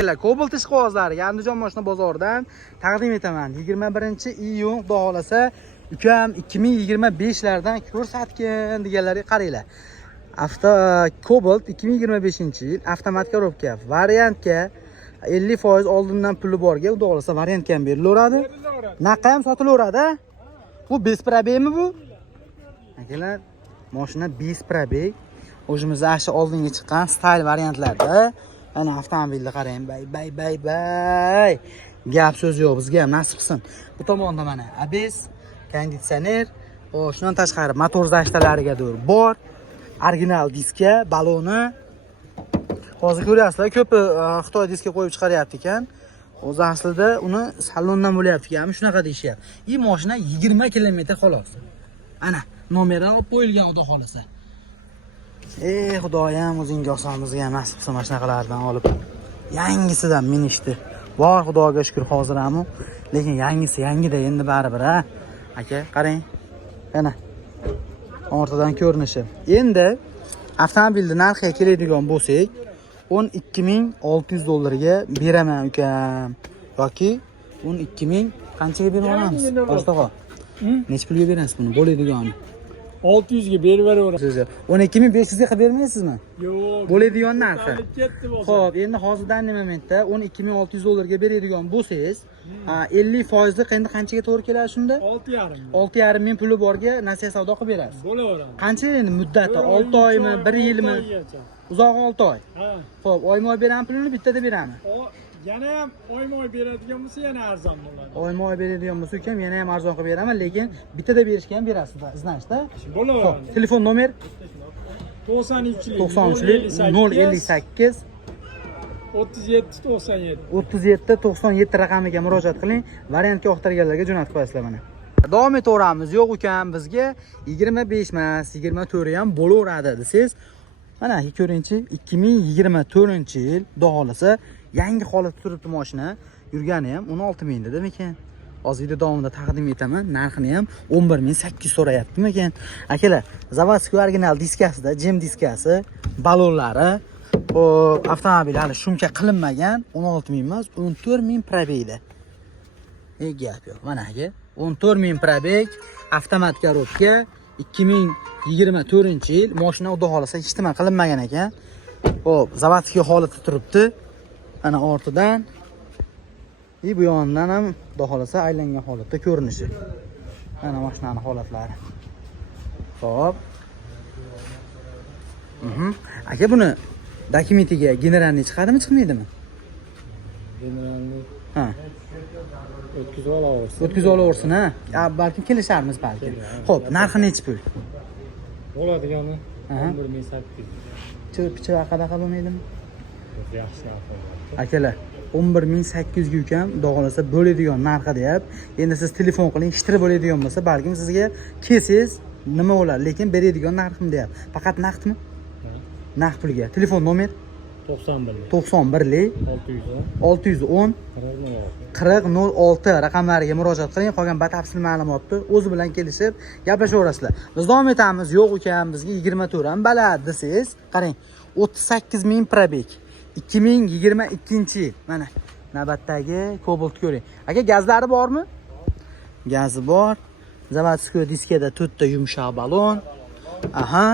Cobalt ish qog'ozlari Andijon mashina bozoridan taqdim etaman. 21-iyun xudo xolasa ukam 2025lardan ko'rsatgan deganlarga qaranglar. Cobalt 2025-yil avtomat korobka variantga 50% oldindan puli borga xudo xolasa variantga ham berilaveradi. Naqa ham sotilaveradi. Bu 5 probeymi bu? Akalar, mashina 5 probey. O'zimizda ashi oldinga chiqqan style variantlarda. Ana avtomobilni qarang, bay. Gap so'z yo'q, bizga ham nasib qilsin. Bu tomonda mana ABS, konditsioner, shundan tashqari motor zashtalariga bor. Original diska, baloni. Hozir ko'ryapsizlar, ko'p Xitoy diska qo'yib chiqaryapti ekan. O'zi aslida uni salondan bo'lyapti ekan, shunaqa deyishyapti. Mashina 20 kilometr xolos. Ana, nomerdan olib qo'yilgan xudo xolasa. Xudoyam o'zingga olsan, bizga ham nasib qilsa mashinaqalardan olib. Yangisidan minishdi. Bor Xudoga shukr hozir ham, lekin yangisi yangida endi baribir a. Aka, qarang. Ana. Ortadan ko'rinishi. Endi avtomobilni narxiga keladigan bo'lsak, 12600 dollarga beraman ukam. Yoki 12000 qanchaga bera olamiz? Boshqa. Nech pulga berasiz buni? Bo'ladiganini. 600 ga berib beraverasiz. 12500 ga qilib bermaysizmi? Yo'q. Bo'ladigan narxi. Xo'p, endi hozirdan momentda 12600 dollarga beradigan bo'lsangiz, 50% li endi qanchaga to'g'ri keladi shunda? 6,5. 6,5 ming puli borga nasiya savdo qilib berasiz. Bo'laveradi. Qancha endi muddati? 6 oymi, 1 yilmi? Uzoq 6 oy. Ha. Xo'p, oyma-oy berami pulini bittada berami? Yana ham oyma-oy beradigan bo'lsa yana arzon bo'ladi. Oyma-oy beradigan bo'lsa ukam yana ham arzon qilib beraman, lekin bittada berishga ham berasiz, iznashda. Bo'laveradi. Telefon nomer 93 058 37 97 raqamiga murojaat qiling. Variantga oqtirganlarga jo'natib qo'yasizlar mana. Davom etaveramiz. Yo'q ukam, bizga 25 emas, 24 ham bo'laveradi desiz. Mana ko'ringchi, 2024-yil xudo xolasa yangi holatda turibdi mashina. Yurgani ham 16000 dedim ekan. Hozir video davomida taqdim etaman. Narxini ham 11800 so'rayaptimi ekan. Akalar, zavodskiy original diskasida, jim diskasi, balonlari, avtomobil hali shumka qilinmagan, 16000 emas, 14000 probeyda. Gap yo'q. Mana aka, 14000 probey, avtomat korobka, 2024-yil mashina xudo xolasa hech nima qilinmagan ekan. Xo'p, zavodskiy holatda turibdi. Ana ortidan bu yonidan ham xudo xolasa aylangan holatda ko'rinishi. Mana mashinaning holatlari. Xo'p. Aka, buni dokumentiga generalni chiqadimi, chiqmaydimi? Generalni Ha. O'tkazib olaversin, ha. Balkim kelisharmiz balki. Xo'p, narxi necha pul? Bo'ladigani 11800. Picha qanaqa bo'lmaydimi? Yaxshi narx. Akalar, 11800 ga ukam xudo xolasa bo'ladigan narxi deyap. Endi siz telefon qiling, ishtiri bo'ladigan bo'lsa, balkim sizga kelsangiz nima bo'ladi, lekin beradigan narxim deyap. Faqat naqdmi? Naqd pulga. Telefon nomer 91lik 610 4006 raqamlariga murojaat qiling. Qolgan batafsil ma'lumotni o'zi bilan kelishib gaplashaverasizlar. Biz davom etamiz. Yo'q ukam, bizga 24 ham balad desiz. Qarang, 38000 probey. 2022-yil. Mana navbatdagi Cobalt ko'ring. Aka, gazlari bormi? Gazi bor. Zavodskiy diskada 4 ta yumshoq balon. Aha.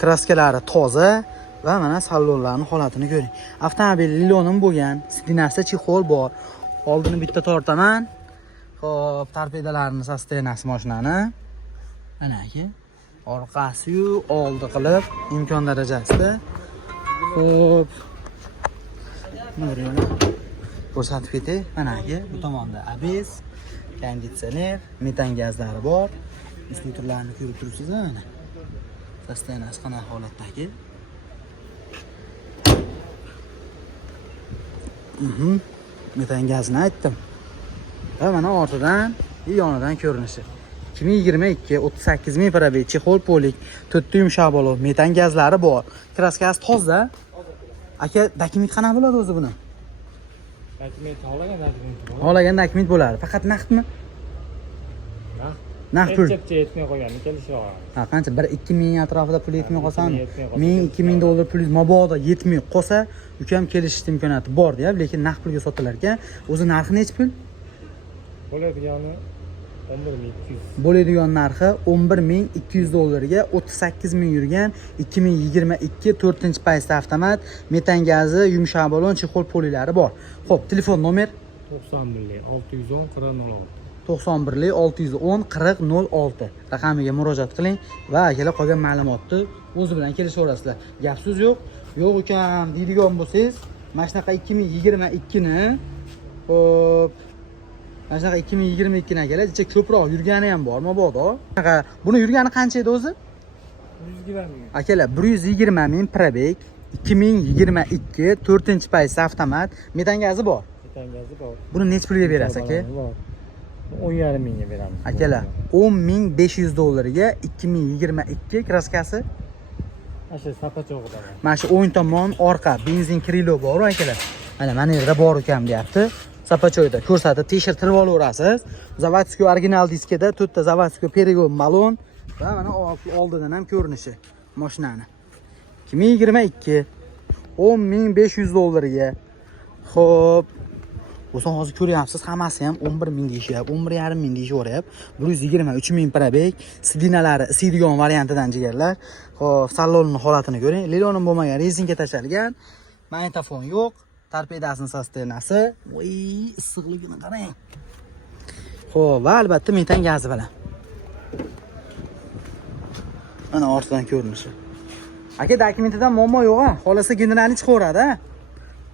Kraskalari toza va mana salonlarning holatini ko'ring. Avtomobil lilonim bo'lgan, sidinasida chexol bor. Oldini bitta tortaman. Xo'p, torpedalarini sostenasi mashinani. Mana aka. Orqasi-yu oldi qilib imkon darajasida. Xo'p. Nuriyona ko'rsatib ketay. Mana aka, bu tomonda ABS, konditsioner, metan gazlari bor. Instruktorlarni ko'rib turibsiz mana. Sostenasi qanaqa holatdagi? Metan gazni aytdim. Va mana ortidan, yonidan ko'rinishi. 2022 38000 probey, chexol polik, 4 ta yumshoq balon, metan gazlari bor. Kraskasi toza. Aka, dokument qanaqa bo'ladi o'zi buni? Dokument xohlagan dokument. Xohlagan dokument bo'ladi. Faqat naqdmi? Naqd pul. Chepcha yetmay qolgan, kelishyapti. Ha, qancha? 1-2 ming atrofida pul yetmay qolsami? Yetmay qolsa. 1000-2000 dollar pul mabodo yetmay qolsa, ukam kelishish imkoniyati bor deb, lekin naqd pulga sotilar ekan. O'zi narxi necha pul? Bo'ladigani 11200. Bo'ladigan narxi 11200 dollarga 38000 yurgan 2022 4-paysa avtomat, metan gazi, yumshoq balon, chexol polilari bor. Xo'p, telefon nomer 91 610 4006. 91 610 4006 raqamiga murojaat qiling va akalar qolgan ma'lumotni o'zi bilan kelishaverasizlar. Gap so'z yo'q. Yo'q ukam deydigan bo'lsangiz, mana shunaqa 2022 ni, xo'p, mana shunaqa 2022 ni akalar, ichida ko'proq yurgani ham bor, mabodo. Buni yurgani qancha edi o'zi? 120 ming. Akalar, 120 ming probeg, 2022 4-paysa avtomat, metan gazi bor. Metangazi bor. Buni necha pulga berasiz aka? 10,5 mingga beramiz. Akalar, 10500 dollarga 2022 kraskasi. Asha sapachog'idan. Mana shu o'ng tomon orqa benzin krilo bor akalar. Mana yerda bor ekan deyapti. Sapachoyda ko'rsatib tekshirtirib olaverasiz. Zavodskiy original diskida 4 ta zavodskiy perigon balon va mana oldidan ham ko'rinishi mashinani. 2022 10500 dollarga. Xo'p, o'zing hozir ko'ryapsiz, hammasi ham 11000 deyishyapti, 11500 deyishaveryapti. 123 ming probeg, sidinalari isiydigan variantidan jigarlar. Xo'p, salonning holatini ko'ring. Liloni bo'lmagan, rezinka tashlangan. Magnitofon yo'q, torpedasining sostenasi. Voy, issiqligini qarang. Xo'p, va albatta metan gazi bilan. Mana ortidan ko'rinishi. Aka, dokumentidan muammo yo'q-a? Xolasa generalni chiqaveradi, ha?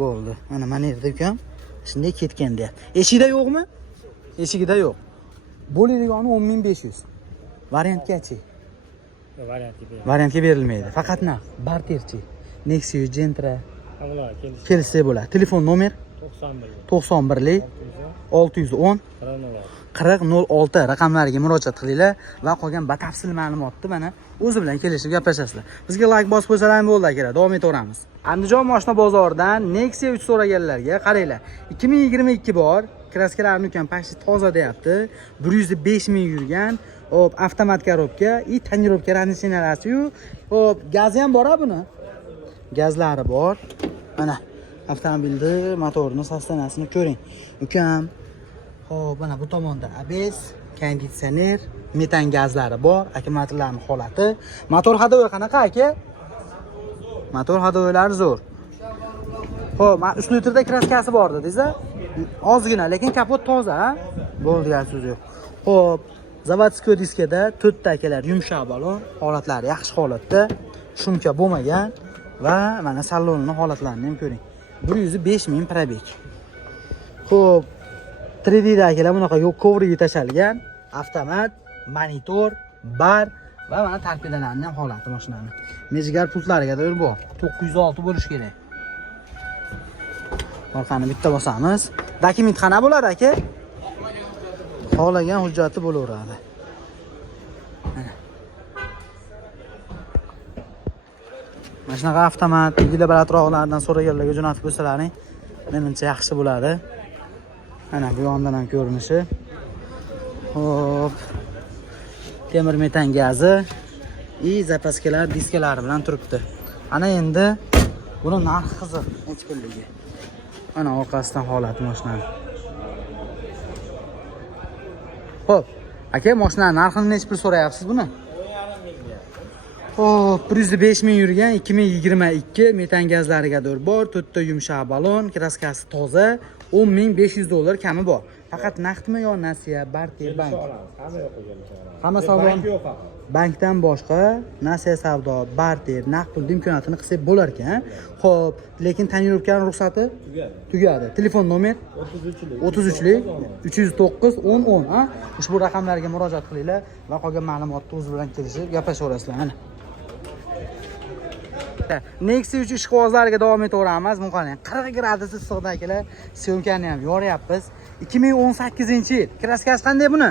Bo'ldi. Mana yerda ukam shunday ketgan deyapti. Eshikda yo'qmi? Eshigida yo'q. Bo'ladigani 10500. Variantgachi? Variantga berilmaydi. Faqat naqd, barterchi. Nexia, Gentra. Kelsa bo'ladi. Telefon nomer 91 610 4006 raqamlariga murojaat qilinglar va qolgan batafsil ma'lumotni mana o'zi bilan kelishib gaplashasizlar. Bizga like bosib qo'ysalar ham bo'ldi akalar, davom etaveramiz. Andijon mashina bozoridan Nexia 3 so'raganlarga qaranglar. 2022 bor, kraskalarini ukam почти toza deyapti. 105 ming yurgan, hop, avtomat korobka, tonirovka ransinalasi-yu, hop, gazi ham bor-a buni. Gazlari bor. Mana avtomobilni motorini, sostanasini ko'ring. Ukam. Xo'p, mana bu tomonda ABS, konditsioner, metan gazlari bor, akkumulyatorlarning holati. Motor hadovi qanaqa aka? Motor hadovilari zo'r. Xo'p, 3 litrda kraskasi bor dedingiz-a? Ozgina, lekin kapot toza, ha? Bo'ldi, gap so'z yo'q. Xo'p, zavodskiy diskada 4 ta akalar yumshoq balon, holatlari yaxshi holatda, shumka bo'lmagan va mana salonning holatlarini ham ko'ring. 105 ming probeg. Xo'p, 3D da akalar bunaqa yo'q kovriga tashalgan, avtomat, monitor, bar va mana torpedalarning ham holati mashinani. Mejigar pultlariga da bor. 906 bo'lish kerak. Orqani bitta bosamiz. Dokument qana bo'ladi aka? Xohlagan hujjati bo'laveradi. Mana. Mana shunaqa avtomat, gilobar atroflaridan so'raganlarga jo'natib qo'ysalaring, menimcha yaxshi bo'ladi. Mana bu yondan ham ko'rinishi. Hop. Temir metan gazi, zapaskalar, diskalari bilan turibdi. Ana endi buni narxi qiziq, necha pulliga. Mana orqasidan holati mashinani. Xo'p, aka, mashinaning narxini necha pul so'rayapsiz buni? Xo'p, 105 ming yurgan 2022 metan gazlariga bor, 4 ta yumshoq balon, kraskasi toza, 10500 dollar kami bor. Faqat naqdmi yo nasiya, barter, bank? Hamma savdo. Bankdan boshqa nasiya savdo, barter, naqd pul imkoniyatini qilsak bo'lar ekan. Xo'p, lekin tonirovkaning ruxsati tugadi. Telefon nomer 33lik 309 1010, ha? Ushbu raqamlarga murojaat qilinglar va qolgan ma'lumotni o'z bilan kelishib gaplashaverasizlar. Mana Nexia 3 ishqibozlariga davom etaveramiz. Buni qarang, 40 gradus issiqda akalar, syomkani ham yoryapmiz. 2018-yil. Kraskasi qanday buni?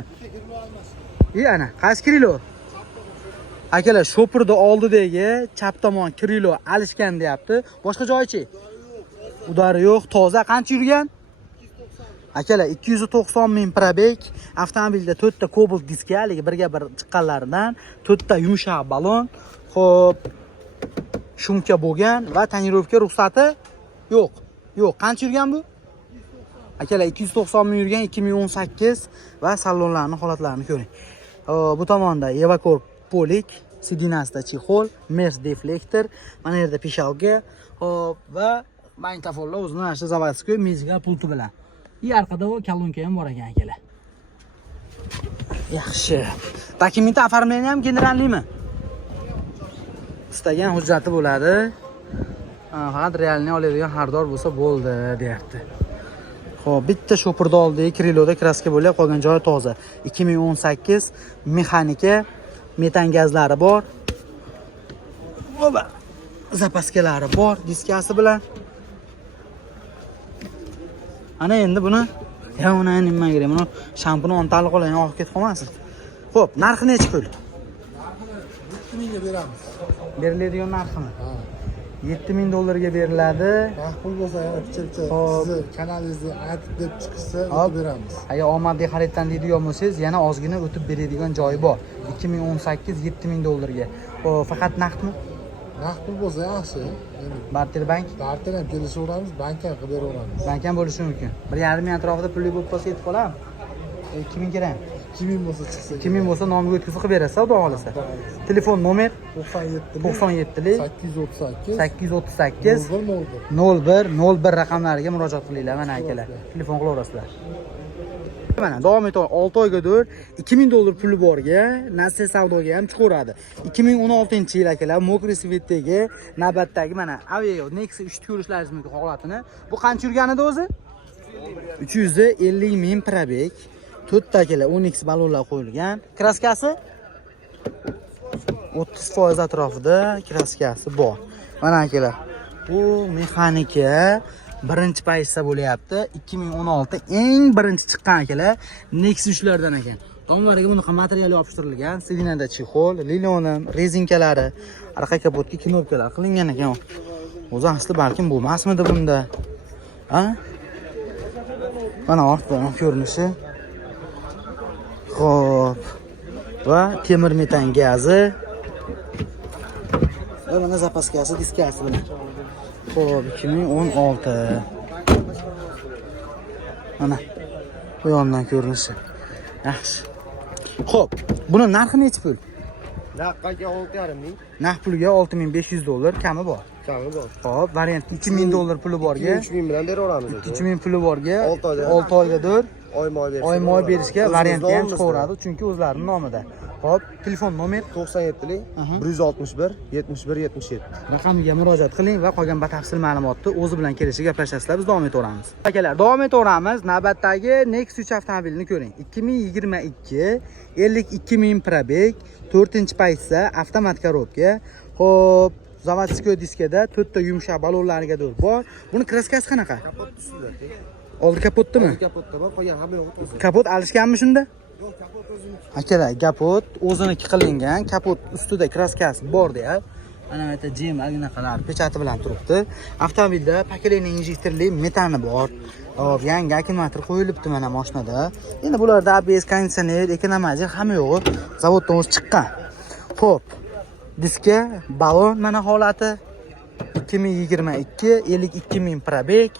Ana, qaysi krilo? Akalar, shopirda oldidagi chap tomon krilo alishgan deyapti. Boshqa joyichi? Udari yo'q, toza. Qancha yurgan? Akalar 290 ming probeg, avtomobilda 4 ta Cobalt diska, haligi birga bir chiqqanlaridan, 4 ta yumshoq balon, xo'p, shumka bo'lgan va tonirovka ruxsati yo'q. Yo'q, qancha yurgan bu? Akalar 290 ming yurgan 2018 va salonlarning holatlarini ko'ring. Bu tomonda Evacor Polik, sidinasida chexol, Mers deflektor, mana yerda peshalga, hop va magnitofonlar o'zini mana shu zavodskiy muzika pulti bilan. Arkada o kolonka ham bor ekan akalar. Yaxshi. Dokumenti оформление ham generallimi? Istagan hujjati bo'ladi. Faqat realni oladigan xaridor bo'lsa bo'ldi, deyapti. Xo'p, bitta shopirda oldik, kriloda kraska bo'lib, qolgan joyi toza. 2018 mexanika, metan gazlari bor. Oba. Zapaskalari bor, diskasi bilan. Ana endi buni yana nima kerak? Buni shampuni ontali qo'ygan, olib ketib qolmasin. Xo'p, narxi necha pul? 7000 ga beramiz. Beriladigan narximi? $7000 dollarga beriladi. Maqbul bo'lsa, yana sizni kanalingizni aytib deb chiqsa, o'tib beramiz. Agar omadli xariddan deydigan bo'lsangiz, yana ozgina o'tib beradigan joyi bor. 2018 $7000 dollarga. Xo'p, faqat naqdmi? Maqbul bo'lsa yaxshi. Barter bank? Barter ham kelishaveramiz, bank ham qilib beraveramiz. Bank ham bo'lishi mumkin. 1,5 ming atrofida pulli bo'lib qolsa yetib qolarmi? 2000 kerak. 2000 bo'lsa chiqsa. 2000 bo'lsa nomiga o'tkazib qilib berasiz, xudo xolasa. Telefon nomer 97 838 0101 raqamlariga murojaat qilinglar, mana akalar. Telefon qilaverasizlar. Mana davom etadi. 6 oygadir $2000 puli borga, Nasiya savdoga ham chiqaveradi. 2016-yil akalar Mokri Svetdagi navbatdagi mana Aveo Nexia 3 ko'rishlaringiz mumkin holatini. Bu qancha yurgan edi o'zi? 350 ming probeg. 4 ta akalar 10x balonlar qo'yilgan. Kraskasi 30% atrofida kraskasi bor. Mana akalar. Bu mexanika birinchi paytda bo'layapti. 2016 eng birinchi chiqqan akalar Nexia 3lardan ekan. Tomlariga bunaqa material yopishtirilgan, sidinada chexol, linoleum, rezinkalari, orqa kapotga knopkalar qilingan ekan. O'zi asli balkim bo'lmasmidi bunda. Ha? Mana ortdan ko'rinishi. Xo'p. Va temir metan gazi. Va mana zapaskasi, diskasi bilan. Xo'p, 2016. Mana bu yondan ko'rinishi. Yaxshi. Xo'p, buni narxi necha pul? Naqaga 6,5 ming. Naq puliga $6500 kami bor. Kami bor. Xo'p, variant $2000 puli borga, 3000 bilan beraveramiz. 3000 puli borga 6 oygadir Oy-moy berishga variantga ham chiqaveradi, chunki o'zlarining nomida. Xo'p, telefon nomer 97lik 161 71 77. raqamiga murojaat qiling va qolgan batafsil ma'lumotni o'zi bilan kelishib gaplashasizlar, biz davom etaveramiz. Akalar, davom etaveramiz. Navbatdagi Nexia 3 avtomobilini ko'ring. 2022 52 ming probeg, 4-paytsa avtomat korobka. Xo'p, zavodskiy diskada 4 ta yumshoq balonlariga bor. Buni kraskasi qanaqa? Kapot ustida. Oldi kapotdimi? Kapotda bor, qolgan hamma yo'q to'g'ri. Kapot alishganmi shunda? Yo'q, kapot o'ziniki. Akalar, kapot o'ziniki qilingan, kapot ustida kraskasi bor deyap. Mana bu yerda jim agnaqalar pechati bilan turibdi. Avtomobilda pokoleniya injektorli metani bor. Hop, yangi akkumulyator qo'yilibdi mana mashinada. Endi bularda ABS, konditsioner, ekonomajik hamma yo'g'i zavoddan o'zi chiqqan. Xo'p. Diska, balon mana holati 2022 52 ming probeg.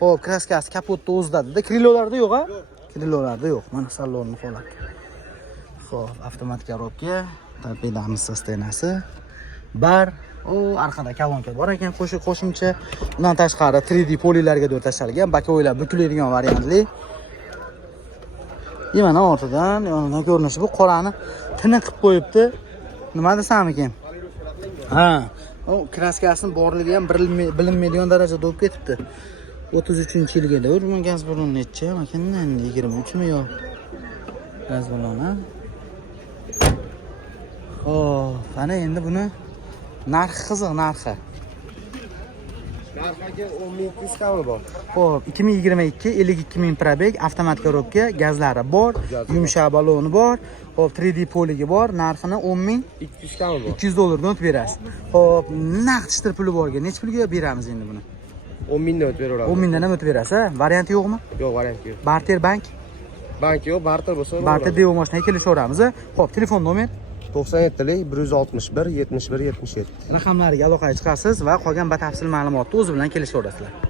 Xo'p, kraskasi kapotda o'zida. Krilolarda yo'q-a? Krilolarda yo'q. Mana salonning holati. Xo'p, avtomat korobka, torpedamiz sostenasi. Bar, arkada kolonka bor ekan, qo'shimcha. Undan tashqari 3D polilarga tashalgan, bakoylar bukiladigan variantli. Mana ortidan, yonidan ko'rinishi bu qorani tiniq qilib qo'yibdi. Nima desam ekan? Ha, u kraskasining borligi ham bilinmaydigan darajada bo'lib ketibdi. 33-yilgada urgan gaz balloni necha? Makina 23 mi yo? Gaz balloni. Xo'p, ana endi buni narxi qiziq, narxi. Narxiga 10.200 kami bor. Xo'p, 2022 52 ming probeg, avtomat korobka, gazlari bor, yumshoq baloni bor, xo'p 3D poligi bor, narxini 200 kami bor. $200 dan o'tib berasiz. Xo'p, naqd ishtir puli borga necha pulga beramiz endi buni? 10 mingdan o'tib beraveramiz. 10 mingdan ham o'tib berasiz. Varianti yo'qmi? Yo'q, variant yo'q. Barter bank. Bank yo'q, barter bo'lsa. Barter Devo mashinaga kelishaveramiz. Xo'p, telefon nomer 97lik 161 71 77. raqamlariga aloqaga chiqasiz va qolgan batafsil ma'lumotni o'zi bilan kelishaverasizlar.